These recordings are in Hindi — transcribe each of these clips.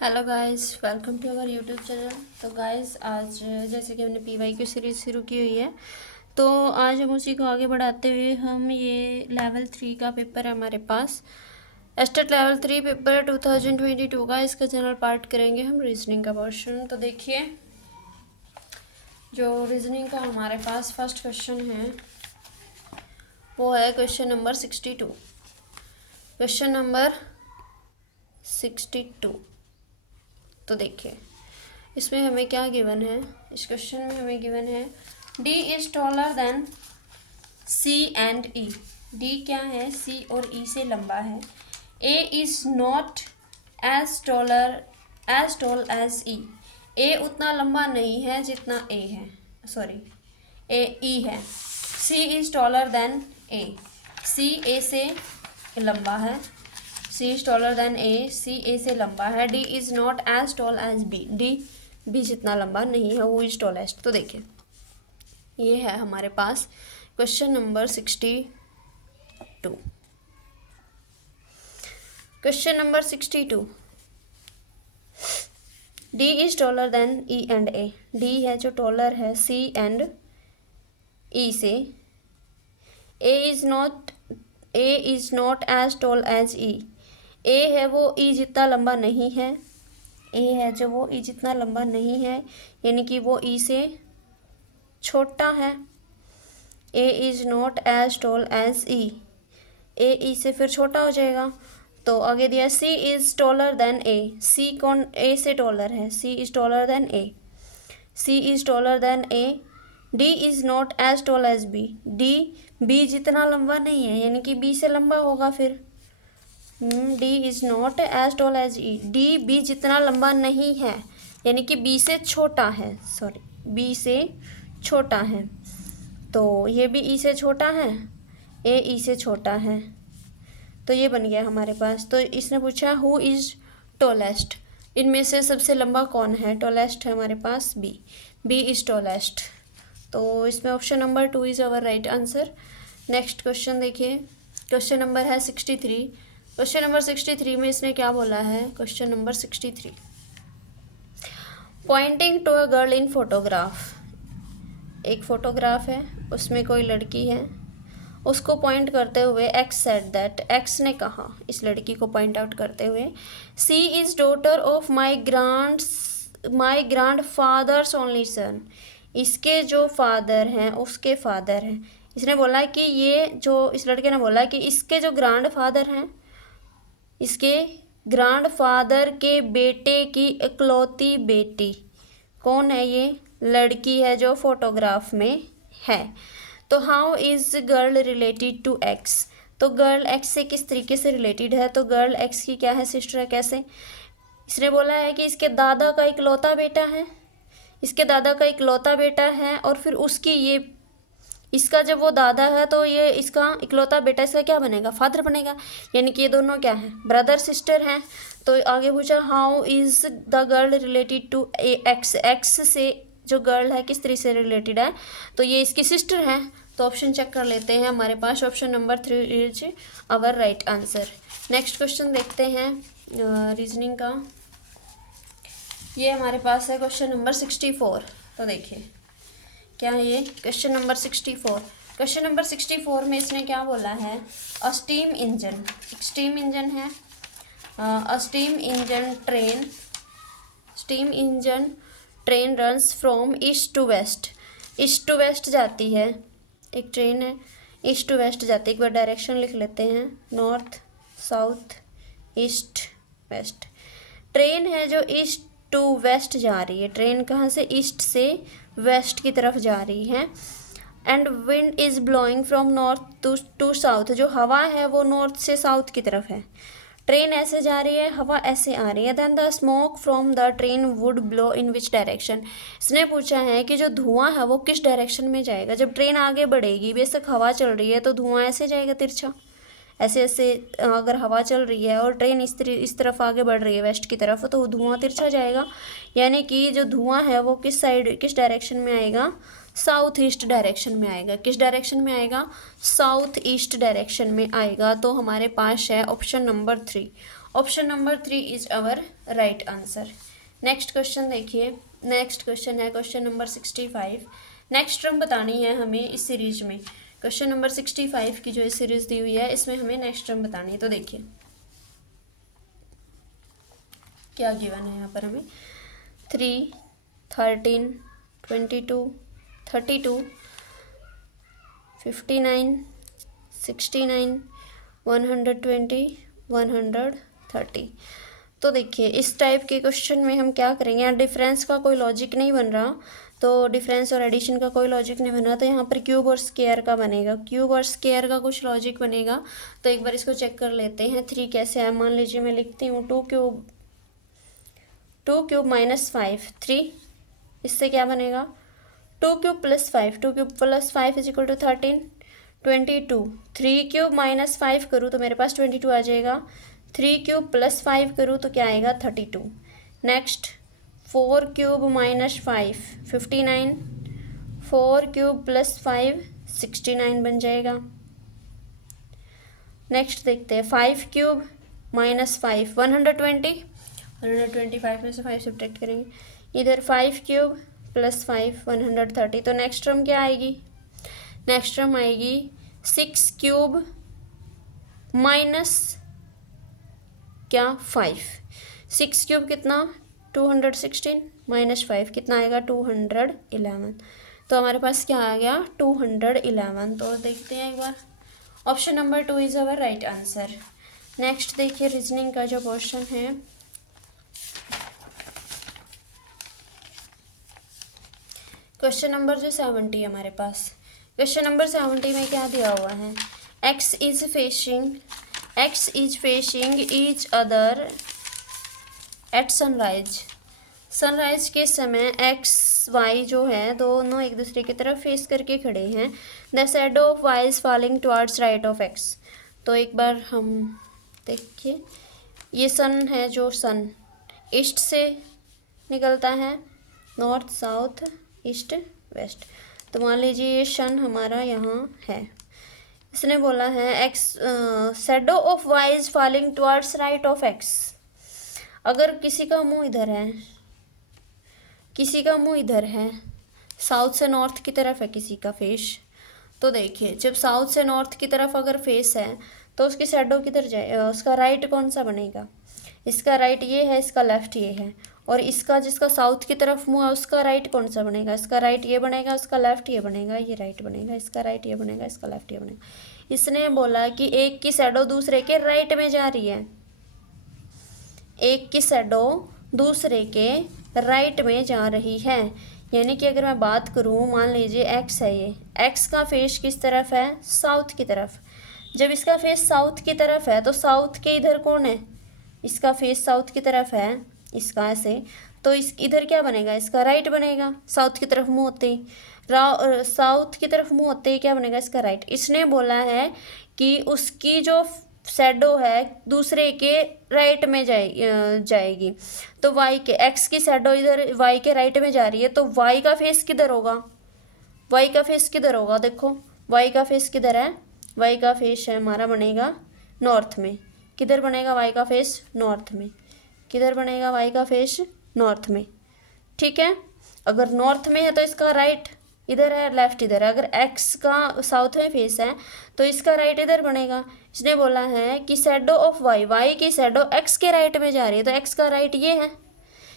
Hello guys, welcome to our YouTube channel. तो गाइस आज जैसे कि हमने PY सीरीज़ शुरू की हुई है, तो आज हम उसी को आगे बढ़ाते हुए हम ये लेवल 3 का पेपर है हमारे पास। एस्टेट लेवल 3 पेपर 2022 का इसका जनरल पार्ट करेंगे हम रीजनिंग का पोर्शन। तो देखिए, जो रीजनिंग का हमारे पास फर्स्ट क्वेश्चन है वो है क्वेश्चन नंबर 62। Question number 62। तो देखिए, इसमें हमें क्या गिवन है। इस क्वेश्चन में हमें गिवन है D is taller then C and E। D क्या है, C और E से लंबा है। A is not as tall as E। A उतना लंबा नहीं है जितना A है, सॉरी E है। C is taller than A। C A से लंबा है। C is taller than A, C A से लंबा है। D is not as tall as B, D B जितना लंबा नहीं है। Who is tallest? तो देखिए, ये है हमारे पास question number 62। Question number 62, D is taller than E and A। D है जो टॉलर है C एंड E से। A is not as tall as E। ए है वो ई जितना लंबा नहीं है। ए है जो वो ई जितना लंबा नहीं है, यानी कि वो ई से छोटा है। A is not as tall as E. A E से फिर छोटा हो जाएगा। तो आगे दिया C is taller than A. C कौन ए से टॉलर है, C is taller than A. C is taller than A. D is not as tall as B. D B जितना लंबा नहीं है, यानी कि बी से लंबा होगा फिर। D is not as tall as E. D B जितना लंबा नहीं है, यानी कि बी से छोटा है, सॉरी बी से छोटा है। तो ये भी ई से छोटा है, ए ई से छोटा है। तो ये बन गया हमारे पास। तो इसने पूछा हु इज़ टॉलेस्ट, इनमें से सबसे लंबा कौन है। टॉलेस्ट है हमारे पास बी, बी इज़ टॉलेस्ट। तो इसमें option number 2 is our right answer. Next question देखिए, क्वेश्चन नंबर है 63। क्वेश्चन नंबर 63 में इसने क्या बोला है। Question number 63, pointing to a girl in photograph. एक फोटोग्राफ है, उसमें कोई लड़की है, उसको पॉइंट करते हुए एक्स सेड दैट, एक्स ने कहा इस लड़की को पॉइंट आउट करते हुए, C is daughter of my grand father's only son. इसके जो फादर हैं उसके फादर हैं। इसने बोला कि ये जो इस लड़के ने बोला कि इसके जो ग्रांड फादर हैं, इसके ग्रैंडफादर के बेटे की इकलौती बेटी कौन है, ये लड़की है जो फोटोग्राफ में है। तो how is girl related to X. तो गर्ल एक्स से किस तरीके से रिलेटेड है। तो गर्ल एक्स की क्या है, सिस्टर है। कैसे, इसने बोला है कि इसके दादा का इकलौता बेटा है, इसके दादा का इकलौता बेटा है, और फिर उसकी ये इसका जब वो दादा है तो ये इसका इकलौता बेटा इसका क्या बनेगा, फादर बनेगा। यानी कि ये दोनों क्या है, ब्रदर सिस्टर हैं। तो आगे पूछा how is the girl related to X. X से जो गर्ल है किस तरह से रिलेटेड है, तो ये इसकी सिस्टर है। तो ऑप्शन चेक कर लेते हैं, हमारे पास option number 3 is our right answer. Next question देखते हैं रीजनिंग का। ये हमारे पास है क्वेश्चन नंबर 64। तो देखिए क्या है ये, क्वेश्चन नंबर 64। क्वेश्चन नंबर 64 में इसने क्या बोला है, a steam engine, steam engine है, a steam engine train runs from east to west. East to west जाती है, एक ट्रेन है ईस्ट टू वेस्ट जाती है। एक बार डायरेक्शन लिख लेते हैं, north south east west. Train है जो ईस्ट टू वेस्ट जा रही है, ट्रेन कहाँ से, ईस्ट से वेस्ट की तरफ जा रही है। And wind is blowing from north to south, जो हवा है वो नॉर्थ से साउथ की तरफ है। ट्रेन ऐसे जा रही है, हवा ऐसे आ रही है। Then the smoke from the train would blow in which direction. इसने पूछा है कि जो धुआं है वो किस डायरेक्शन में जाएगा। जब ट्रेन आगे बढ़ेगी, बेशक हवा चल रही है, तो धुआं ऐसे जाएगा तिरछा, ऐसे ऐसे अगर हवा चल रही है और ट्रेन इस तरफ आगे बढ़ रही है वेस्ट की तरफ, तो धुआं तिरछा जाएगा। यानी कि जो धुआं है वो किस साइड, किस डायरेक्शन में आएगा, साउथ ईस्ट डायरेक्शन में आएगा। किस डायरेक्शन में आएगा, साउथ ईस्ट डायरेक्शन में आएगा। तो हमारे पास है option number 3। Option number 3 is our right answer. Next question देखिए, नेक्स्ट क्वेश्चन है क्वेश्चन नंबर 65। नेक्स्ट टर्म बतानी है हमें इस सीरीज में। क्वेश्चन नंबर 65 की जो ये सीरीज दी हुई है इसमें हमें नेक्स्ट टर्म बतानी है। तो देखिए क्या गिवन है यहाँ पर हमें, 3, 13, 22, 32, 59, 69, 120, 130। तो देखिए इस टाइप के क्वेश्चन में हम क्या करेंगे, यहाँ डिफरेंस का कोई लॉजिक नहीं बन रहा, तो डिफरेंस और एडिशन का कोई लॉजिक नहीं बन रहा, तो यहाँ पर क्यूब और स्क्वायर का बनेगा, क्यूब और स्क्वायर का कुछ लॉजिक बनेगा। तो एक बार इसको चेक कर लेते हैं। 3 कैसे है, मान लीजिए मैं लिखती हूँ 2 क्यूब -5, 3, इससे क्या बनेगा 2 cube + 5, 2 cube + 5 is equal to 13, 22। 3 cube -5 करूँ तो मेरे पास 22 आ जाएगा, 3 क्यूब + 5 करूँ तो क्या आएगा 32। नेक्स्ट 4 क्यूब -5 59, 4 क्यूब + 5 69 बन जाएगा। नेक्स्ट देखते हैं 5 क्यूब -5 120, 125 में से 5 सब्ट्रैक्ट करेंगे, इधर 5 क्यूब + 5 130। तो नेक्स्ट टर्म क्या आएगी, नेक्स्ट टर्म आएगी 6 क्यूब क्या 5, 6 क्यूब कितना 216 -5 कितना आएगा 211। तो हमारे पास क्या आ गया 211। तो देखते हैं एक बार, option number 2 is our right answer. Next देखिए रीजनिंग का जो क्वेश्चन है, क्वेश्चन नंबर जो 70 है हमारे पास, क्वेश्चन नंबर 70 में क्या दिया हुआ है, x is facing each other at sunrise. Sunrise के समय एक्स वाई जो है दोनों एक दूसरे की तरफ फेस करके खड़े हैं। The shadow of Y is falling towards right of X. तो एक बार हम देखिए, ये सन है, जो सन ईस्ट से निकलता है, नॉर्थ साउथ ईस्ट वेस्ट। तो मान लीजिए ये सन हमारा यहाँ है, इसने बोला है X shadow of Y is falling towards right of X. अगर किसी का मुंह इधर है, किसी का मुंह इधर है, साउथ से नॉर्थ की तरफ है किसी का फेस, तो देखिए जब साउथ से नॉर्थ की तरफ अगर फेस है तो उसकी शैडो किधर जाए, उसका राइट कौन सा बनेगा, इसका राइट ये है, इसका लेफ्ट ये है, और इसका जिसका साउथ की तरफ मुंह है उसका राइट कौन सा बनेगा, इसका राइट ये बनेगा, उसका लेफ्ट ये बनेगा, ये राइट बनेगा, इसका राइट ये बनेगा, इसका लेफ्ट ये बनेगा। इसने बोला कि एक की शैडो दूसरे के राइट में जा रही है, एक की शैडो दूसरे के राइट में जा रही है। यानी कि अगर मैं बात करूँ, मान लीजिए एक्स है, ये एक्स का फेस किस तरफ है, साउथ की तरफ। जब इसका फेस साउथ की तरफ है तो साउथ के इधर कौन है, इसका फेस साउथ की तरफ है, इसका ऐसे, तो इस इधर क्या बनेगा, इसका राइट बनेगा, साउथ की तरफ मुँह होते ही, साउथ की तरफ मुँह होते ही क्या बनेगा, इसका राइट। इसने बोला है कि उसकी जो शैडो है दूसरे के राइट में जाएगी। तो वाई के, एक्स की शैडो इधर वाई के राइट में जा रही है, तो वाई का फेस किधर होगा, वाई का फेस किधर होगा, देखो वाई का फेस किधर है, वाई का फेस है हमारा बनेगा नॉर्थ में। किधर बनेगा वाई का फेस, नॉर्थ में। किधर बनेगा वाई का फेस, नॉर्थ में। ठीक है, अगर नॉर्थ में है तो इसका राइट इधर है, लेफ्ट इधर है। अगर एक्स का साउथ में फेस है तो इसका राइट इधर बनेगा। इसने बोला है कि शैडो ऑफ वाई, वाई की शैडो एक्स के राइट में जा रही है, तो एक्स का राइट ये है,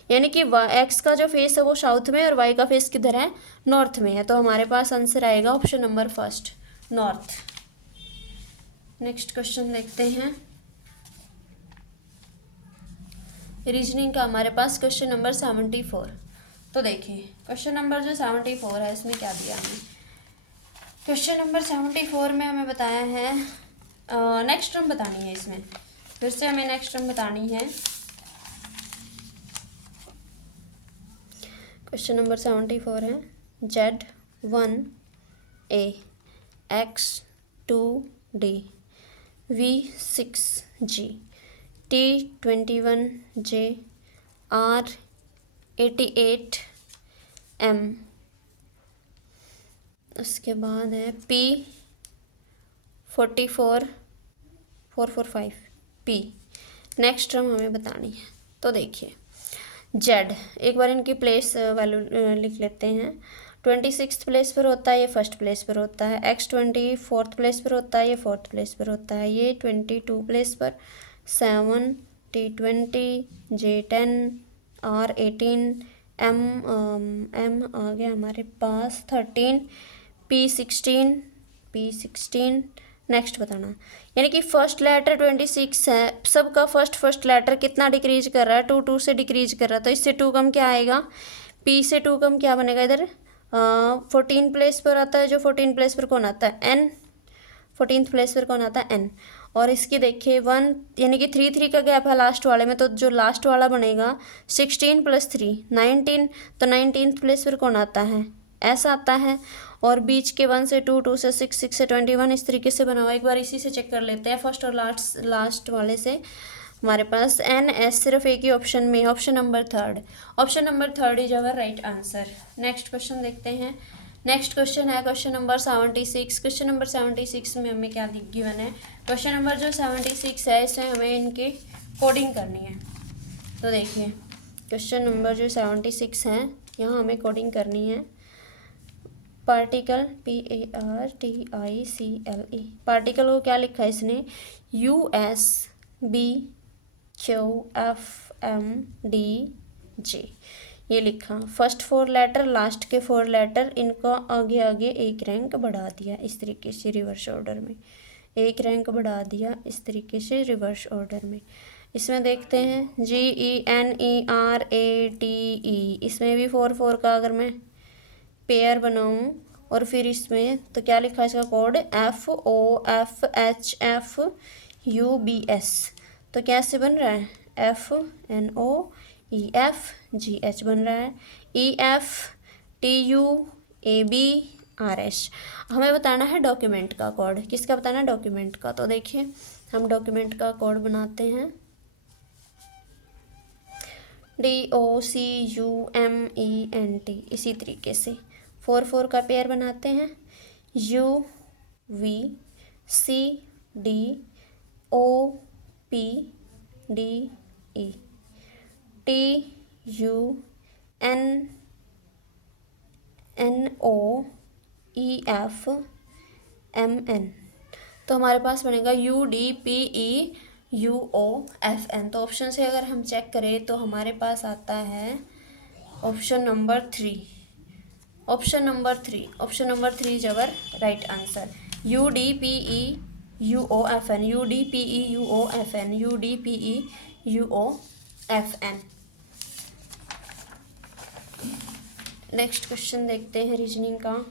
यानी कि एक्स का जो फेस है वो साउथ में और वाई का फेस किधर है, नॉर्थ में है। तो हमारे पास आंसर आएगा option number first, north. Next question देखते हैं, रीजनिंग का हमारे पास क्वेश्चन नंबर 74। तो देखिए क्वेश्चन नंबर जो 74 है इसमें क्या दिया हमें, क्वेश्चन नंबर 74 में हमें बताया है नेक्स्ट टर्म बतानी है, इसमें फिर से हमें नेक्स्ट टर्म बतानी है। क्वेश्चन नंबर 74 है Z1A X2D V6G T21J R88M, उसके बाद है P44445 P, नेक्स्ट टर्म हमें बतानी है। तो देखिए जेड, एक बार इनकी प्लेस वैल्यू लिख लेते हैं। 26th प्लेस पर होता है, ये फर्स्ट प्लेस पर होता है। एक्स 24th प्लेस पर होता है, ये फोर्थ प्लेस पर होता है। ये 22 प्लेस पर, 7, T20, J10, R18, M आ गया हमारे पास 13, P16। नेक्स्ट बताना, यानी कि फर्स्ट लेटर 26 है, सबका फर्स्ट लेटर कितना डिक्रीज कर रहा है, 2 से डिक्रीज कर रहा है। तो इससे 2 कम क्या आएगा, P से 2 कम क्या बनेगा, इधर 14 प्लेस पर आता है। जो 14 प्लेस पर कौन आता है, N। 14th प्लेस पर कौन आता है, N। और इसकी देखिए 1 यानी कि 3 का गैप है लास्ट वाले में, तो जो लास्ट वाला बनेगा 16 + 3 19, तो 19th प्लेस पर कौन आता है, ऐसा आता है। और बीच के 1 से 2, 2 से 6, 6 से 21, इस तरीके से बना हुआ। एक बार इसी से चेक कर लेते हैं, फर्स्ट और लास्ट वाले से। हमारे पास NS सिर्फ एक ही ऑप्शन में, option number 3। Option number 3 is our right answer. Next question देखते हैं। नेक्स्ट क्वेश्चन है क्वेश्चन नंबर 76। क्वेश्चन नंबर 76 में हमें क्या गिवन है, क्वेश्चन नंबर जो 76 है इसमें हमें इनकी कोडिंग करनी है। तो देखिए क्वेश्चन नंबर जो 76 है, यहाँ हमें कोडिंग करनी है। पार्टिकल PARTICLE, पार्टिकल को क्या लिखा है इसने, USBQFMDJ, ये लिखा। फर्स्ट 4 लेटर, लास्ट के 4 लेटर, इनका आगे आगे एक रैंक बढ़ा दिया इस तरीके से रिवर्स ऑर्डर में, एक रैंक बढ़ा दिया इस तरीके से रिवर्स ऑर्डर में। इसमें देखते हैं GENERATE, इसमें भी 4 का अगर मैं पेयर बनाऊं और फिर इसमें तो क्या लिखा है इसका कोड, FOFHFUBS, तो कैसे बन रहा है, FNOEFGH बन रहा है, EFTUABRS। हमें बताना है डॉक्यूमेंट का कोड, किसका बताना है, डॉक्यूमेंट का। तो देखिए हम डॉक्यूमेंट का कोड बनाते हैं, DOCUMENT, इसी तरीके से 4 का पेयर बनाते हैं, UVCDOPDE TUNNOEFMN, तो हमारे पास बनेगा UDPEUOFN। तो ऑप्शन से अगर हम चेक करें तो हमारे पास आता है option number 3। Option number 3 is our right answer, UDPEUOFN, UDPEUOFN, UDPEUOFN। Next question देखते हैं रीजनिंग का।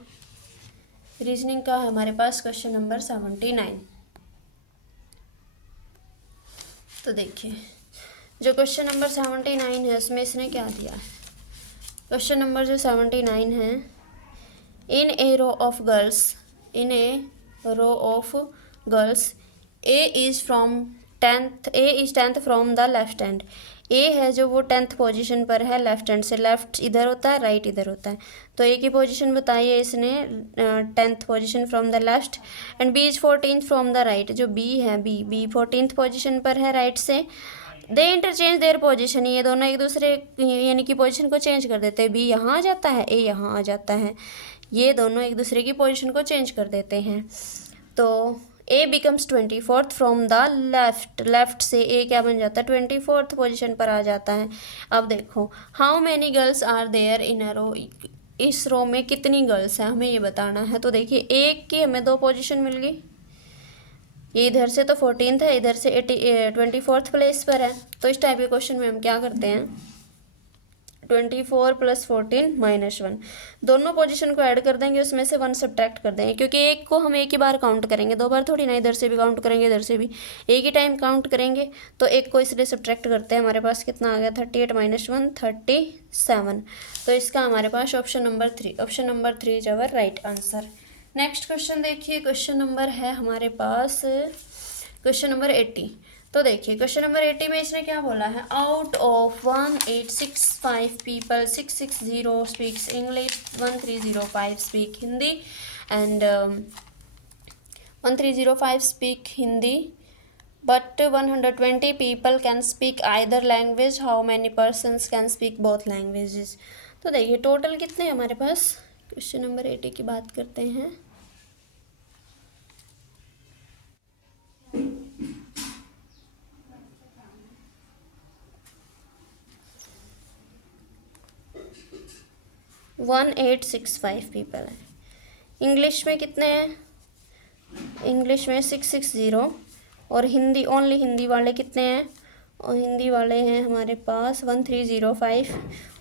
रीजनिंग का हमारे पास क्वेश्चन नंबर 79। तो देखिए जो क्वेश्चन नंबर 79 है उसमें इसने क्या दिया है, क्वेश्चन नंबर जो 79 है, in a row of girls, A is 10th from the left hand. A है जो वो 10th पोजीशन पर है लेफ्ट हैंड से, लेफ्ट इधर होता है, राइट इधर होता है। तो ए की पोजीशन बताई है इसने 10th position from the left, and B is 14th from the right. जो बी है, बी 14th पोजीशन पर है राइट से। दे इंटरचेंज देयर पोजीशन, ये दोनों एक दूसरे यानी कि पोजीशन को चेंज कर देते हैं। बी यहाँ आ जाता है, ए यहाँ आ जाता है, ये दोनों एक दूसरे की पोजीशन को चेंज कर देते हैं। तो A becomes 24th from the left से ए क्या बन जाता है, 24th पोजीशन पर आ जाता है। अब देखो how many girls are there in a row, इस रो में कितनी गर्ल्स हैं हमें ये बताना है। तो देखिए एक की हमें 2 पोजीशन मिल गई, ये इधर से तो 14th है, इधर से 24th प्लेस पर है। तो इस टाइप के क्वेश्चन में हम क्या करते हैं, 24 + 14 - 1, दोनों पोजीशन को ऐड कर देंगे, उसमें से 1 सब्ट्रैक्ट कर देंगे, क्योंकि एक को हम एक ही बार काउंट करेंगे, 2 बार थोड़ी ना, इधर से भी काउंट करेंगे इधर से भी एक ही टाइम काउंट करेंगे। तो एक को इसलिए सब्ट्रैक्ट करते हैं, हमारे पास कितना आ गया, 38 - 1 37। तो इसका हमारे पास option number 3 is our right answer. Next question देखिए, क्वेश्चन नंबर है हमारे पास क्वेश्चन नंबर 80। तो देखिए क्वेश्चन नंबर 80 में इसने क्या बोला है, out of 1865 people 660 speaks English, 1305 speak Hindi and 1305 speak Hindi but 120 people can speak either language, how many persons can speak both languages. तो देखिए टोटल कितने हैं हमारे पास। क्वेश्चन नंबर 80 की बात करते हैं। वन 865 पीपल है। इंग्लिश में कितने हैं, इंग्लिश में 660, और हिंदी ओनली हिंदी वाले कितने हैं, और हिंदी वाले हैं हमारे पास 1305,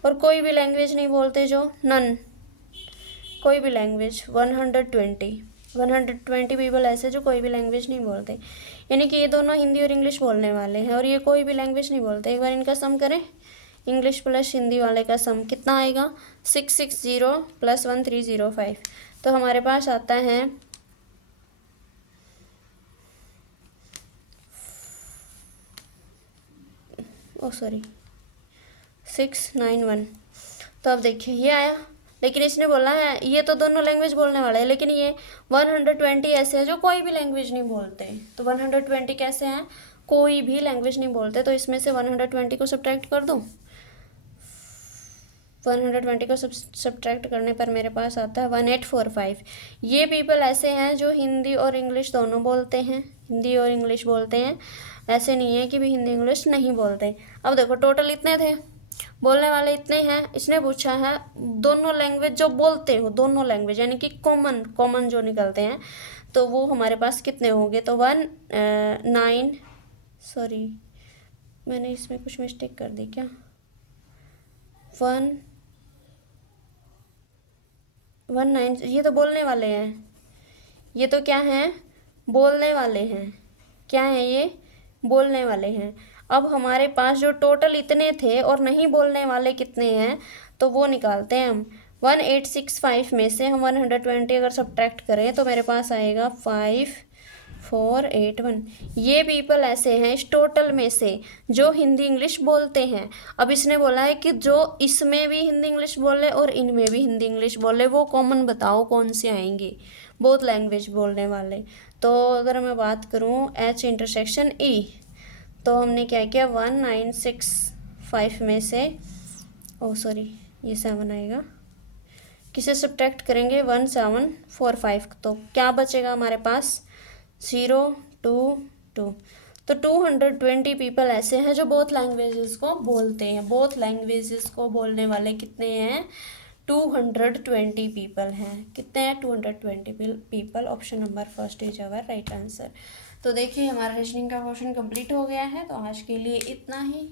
और कोई भी लैंग्वेज नहीं बोलते जो, नन, कोई भी लैंग्वेज 120 पीपल ऐसे जो कोई भी लैंग्वेज नहीं बोलते, यानी कि ये दोनों हिंदी और इंग्लिश बोलने वाले हैं और ये कोई भी लैंग्वेज नहीं बोलते। एक बार इनका सम करें, इंग्लिश प्लस हिंदी वाले का सम कितना आएगा, 660 प्लस 1305, तो हमारे पास आता है 691। तो अब देखिए ये आया, लेकिन इसने बोला है ये तो दोनों लैंग्वेज बोलने वाले हैं, लेकिन ये 120 ऐसे हैं जो कोई भी लैंग्वेज नहीं बोलते। तो 120 कैसे हैं, कोई भी लैंग्वेज नहीं बोलते, तो इसमें से 120 को सब्ट्रैक्ट कर दूँ। 120 को सब्ट्रैक्ट करने पर मेरे पास आता है 1845। ये पीपल ऐसे हैं जो हिंदी और इंग्लिश दोनों बोलते हैं, हिंदी और इंग्लिश बोलते हैं, ऐसे नहीं है कि भी हिंदी इंग्लिश नहीं बोलते। अब देखो टोटल इतने थे, बोलने वाले इतने हैं, इसने पूछा है दोनों लैंग्वेज जो बोलते हो, दोनों लैंग्वेज यानी कि कॉमन जो निकलते हैं, तो वो हमारे पास कितने होंगे। तो 9 मैंने इसमें कुछ मिस्टेक कर दी क्या, 19, ये तो बोलने वाले हैं, ये तो क्या हैं, बोलने वाले हैं, क्या हैं ये, बोलने वाले हैं। अब हमारे पास जो टोटल इतने थे और नहीं बोलने वाले कितने हैं, तो वो निकालते हैं हम। 1865 में से हम 120 अगर सब्ट्रैक्ट करें तो मेरे पास आएगा 5481। ये पीपल ऐसे हैं इस टोटल में से जो हिंदी इंग्लिश बोलते हैं। अब इसने बोला है कि जो इसमें भी हिंदी इंग्लिश बोले और इनमें भी हिंदी इंग्लिश बोले, वो कॉमन बताओ कौन से आएंगे, बोथ लैंग्वेज बोलने वाले। तो अगर मैं बात करूँ H इंटरसेक्शन E, तो हमने क्या किया 1965 में से ये 7 आएगा, किसे सब्ट्रैक्ट करेंगे 1745, तो क्या बचेगा हमारे पास 022। तो 220 पीपल ऐसे हैं जो बोथ लैंग्वेजेस को बोलते हैं, बोथ लैंग्वेजेस को बोलने वाले कितने हैं, 220 पीपल हैं। कितने हैं, 220 people. Option number first is our right answer. तो देखिए हमारा रीजनिंग का क्वेश्चन कंप्लीट हो गया है। तो आज के लिए इतना ही।